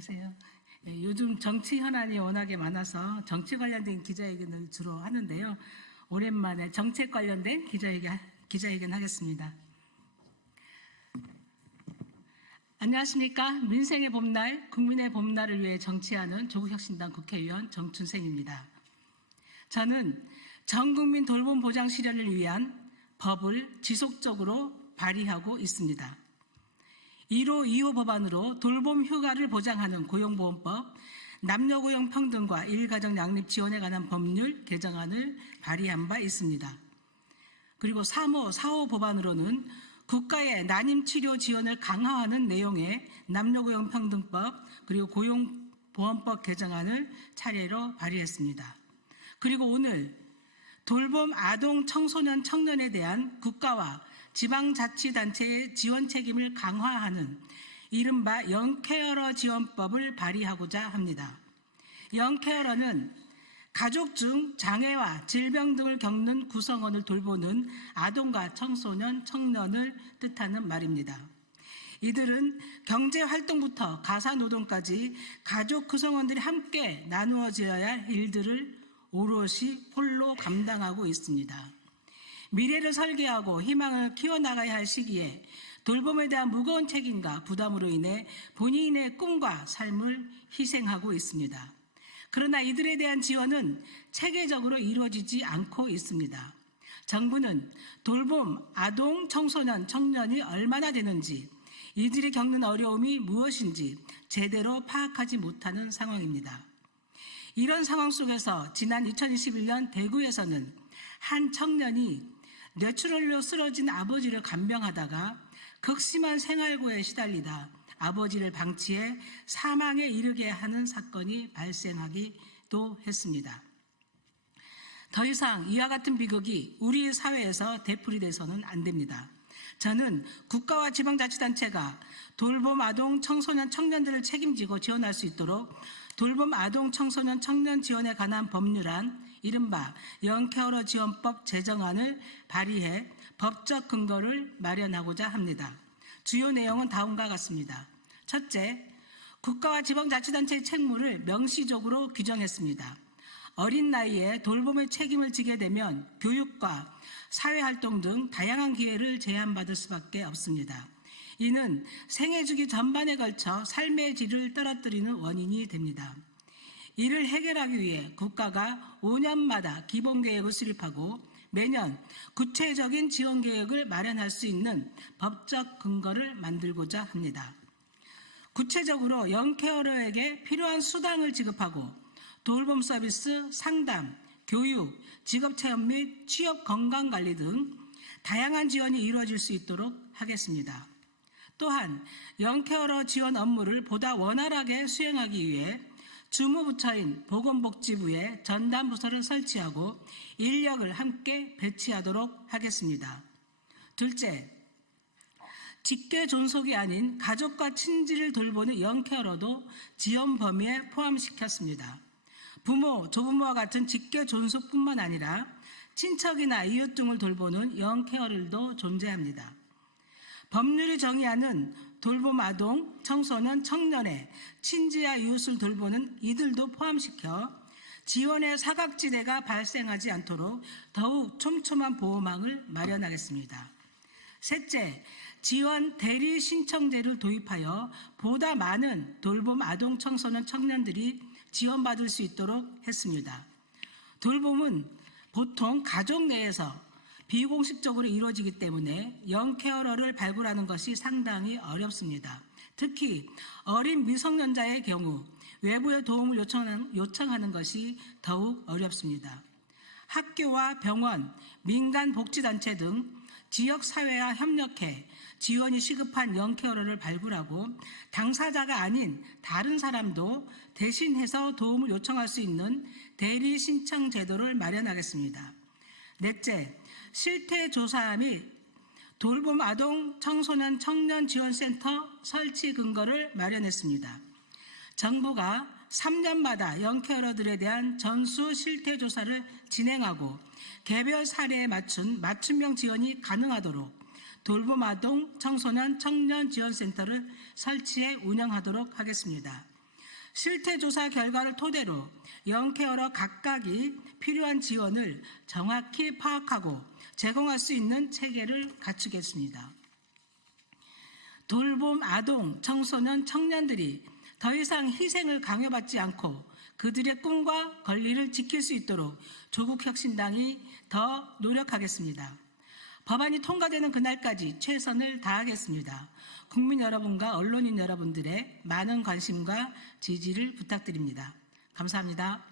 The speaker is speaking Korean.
안녕하세요. 요즘 정치 현안이 워낙에 많아서 정치 관련된 기자회견을 주로 하는데요. 오랜만에 정책 관련된 기자회견 하겠습니다. 안녕하십니까. 민생의 봄날, 국민의 봄날을 위해 정치하는 조국혁신당 국회의원 정춘생입니다. 저는 전국민 돌봄 보장 실현을 위한 법을 지속적으로 발의하고 있습니다. 1호, 2호 법안으로 돌봄 휴가를 보장하는 고용보험법, 남녀고용 평등과 일가정 양립 지원에 관한 법률 개정안을 발의한 바 있습니다. 그리고 3호, 4호 법안으로는 국가의 난임치료 지원을 강화하는 내용의 남녀고용 평등법 그리고 고용보험법 개정안을 차례로 발의했습니다. 그리고 오늘 돌봄 아동 청소년 청년에 대한 국가와 지방자치단체의 지원 책임을 강화하는 이른바 영케어러 지원법을 발의하고자 합니다. 영케어러는 가족 중 장애와 질병 등을 겪는 구성원을 돌보는 아동과 청소년, 청년을 뜻하는 말입니다. 이들은 경제활동부터 가사노동까지 가족 구성원들이 함께 나누어져야 할 일들을 오롯이 홀로 감당하고 있습니다. 미래를 설계하고 희망을 키워나가야 할 시기에 돌봄에 대한 무거운 책임과 부담으로 인해 본인의 꿈과 삶을 희생하고 있습니다. 그러나 이들에 대한 지원은 체계적으로 이루어지지 않고 있습니다. 정부는 돌봄, 아동, 청소년, 청년이 얼마나 되는지, 이들이 겪는 어려움이 무엇인지 제대로 파악하지 못하는 상황입니다. 이런 상황 속에서 지난 2021년 대구에서는 한 청년이 뇌출혈로 쓰러진 아버지를 간병하다가 극심한 생활고에 시달리다 아버지를 방치해 사망에 이르게 하는 사건이 발생하기도 했습니다. 더 이상 이와 같은 비극이 우리 사회에서 되풀이돼서는 안 됩니다. 저는 국가와 지방자치단체가 돌봄 아동 청소년 청년들을 책임지고 지원할 수 있도록 돌봄 아동 청소년 청년 지원에 관한 법률안 이른바 영케어러 지원법 제정안을 발의해 법적 근거를 마련하고자 합니다. 주요 내용은 다음과 같습니다. 첫째, 국가와 지방자치단체의 책무를 명시적으로 규정했습니다. 어린 나이에 돌봄의 책임을 지게 되면 교육과 사회활동 등 다양한 기회를 제한받을 수밖에 없습니다. 이는 생애 주기 전반에 걸쳐 삶의 질을 떨어뜨리는 원인이 됩니다. 이를 해결하기 위해 국가가 5년마다 기본계획을 수립하고 매년 구체적인 지원계획을 마련할 수 있는 법적 근거를 만들고자 합니다. 구체적으로 영케어러에게 필요한 수당을 지급하고 돌봄 서비스, 상담, 교육, 직업체험 및 취업 건강관리 등 다양한 지원이 이루어질 수 있도록 하겠습니다. 또한 영케어러 지원 업무를 보다 원활하게 수행하기 위해 주무부처인 보건복지부에 전담부서를 설치하고 인력을 함께 배치하도록 하겠습니다. 둘째, 직계 존속이 아닌 가족과 친지를 돌보는 영케어러도 지원 범위에 포함시켰습니다. 부모, 조부모와 같은 직계 존속뿐만 아니라 친척이나 이웃 등을 돌보는 영케어러도 존재합니다. 법률이 정의하는 돌봄 아동, 청소년, 청년의 친지와 이웃을 돌보는 이들도 포함시켜 지원의 사각지대가 발생하지 않도록 더욱 촘촘한 보호망을 마련하겠습니다. 셋째, 지원 대리 신청제를 도입하여 보다 많은 돌봄 아동, 청소년, 청년들이 지원받을 수 있도록 했습니다. 돌봄은 보통 가족 내에서 비공식적으로 이루어지기 때문에 영케어러를 발굴하는 것이 상당히 어렵습니다. 특히 어린 미성년자의 경우 외부의 도움을 요청하는 것이 더욱 어렵습니다. 학교와 병원, 민간복지단체 등 지역사회와 협력해 지원이 시급한 영케어러를 발굴하고 당사자가 아닌 다른 사람도 대신해서 도움을 요청할 수 있는 대리 신청 제도를 마련하겠습니다. 넷째, 실태조사 및 돌봄 아동 청소년 청년 지원센터 설치 근거를 마련했습니다. 정부가 3년마다 영케어러들에 대한 전수 실태조사를 진행하고 개별 사례에 맞춘 맞춤형 지원이 가능하도록 돌봄 아동 청소년 청년 지원센터를 설치해 운영하도록 하겠습니다. 실태조사 결과를 토대로 영케어러 각각이 필요한 지원을 정확히 파악하고 제공할 수 있는 체계를 갖추겠습니다. 돌봄 아동, 청소년, 청년들이 더 이상 희생을 강요받지 않고 그들의 꿈과 권리를 지킬 수 있도록 조국혁신당이 더 노력하겠습니다. 법안이 통과되는 그날까지 최선을 다하겠습니다. 국민 여러분과 언론인 여러분들의 많은 관심과 지지를 부탁드립니다. 감사합니다.